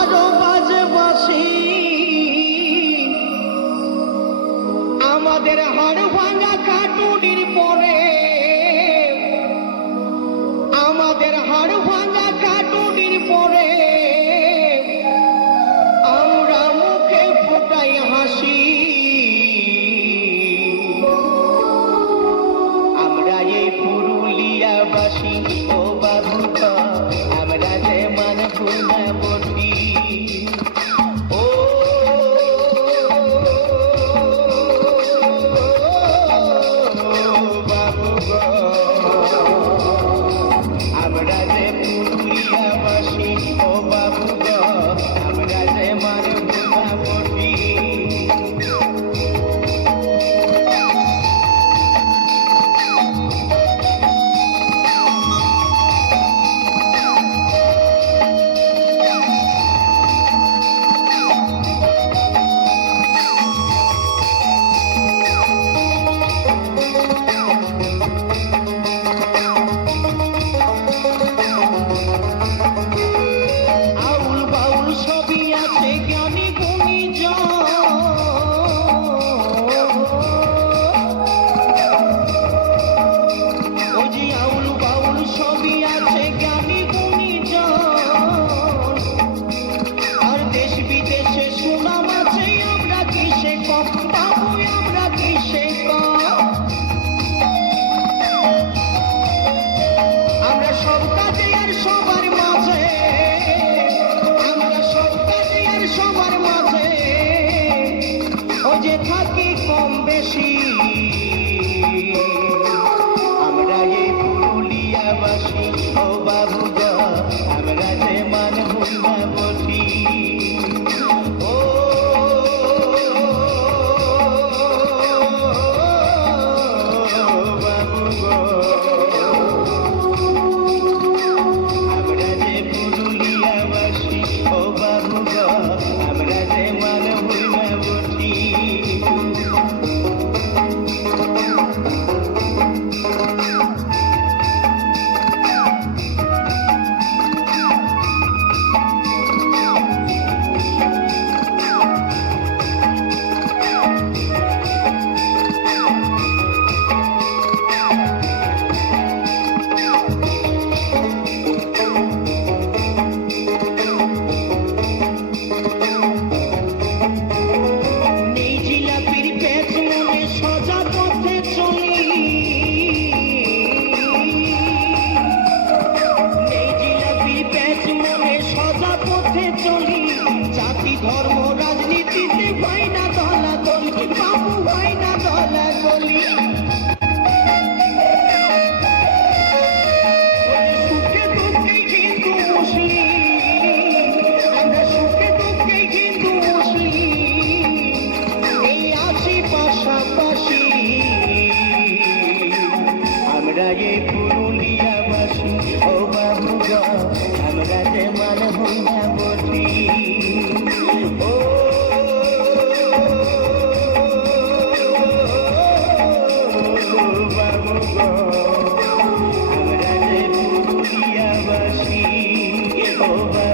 আরো বাজে বাঁশি আমাদের হাড় ভাঙা কাটুনির পরে, আমাদের হাড় ভাঙা কাটুনির পরে আমরা মুখে ফুটাই হাসি। আমরা এই পুরুলিয়াবাসী ও বাবুকা, আমরা যে মানবো না বলি। ও বাবু গো, আমরা যে পুরুলিয়াবাসী ও বাবু গো, আমরা যে মানবো না বলি। আউল বাউল সবই আছে জ্ঞানী গুণী জন, ওই যে আউল বাউল সবই আছে জ্ঞানী গুণী জন। আর দেশ বিদেশে সুনাম আছে, আমরা কিসে কম পাবো, আমরা কিসে কম। আমরা সব কাজে আর সবার মাঝে, আমরা সব কাজে আর সবার মাঝে ও যে থাকি কম বেশি। আমরা এই পুরুলিয়াবাসী ও বাবু গো, আমরা যে মানবো না বলি। ও বাবু গো, আমরা যে পুরুলিয়াবাসী ও বাবু গো, আমরা যে মানবো না বলি। নেই জিলাপির পেট মনে সোজা পথে চলি, নেই জিলাপির পেট মনে সোজা পথে চলি। জাতি ধর্ম রাজনীতিতে হয় না দলাদলি, বাবু হয় না দলাদলি। সুখে দুঃখে হিন্দু মুসলিম, আমরা সুখে দুঃখে হিন্দু মুসলিম এই আছি পাশাপাশি। আমরা এই পুরুলিয়াবাসী ও বাবু গো, আমরা যে মানবো না বলি। ও বাবু গো, আমরা যে পুরুলিয়াবাসী ও বাবু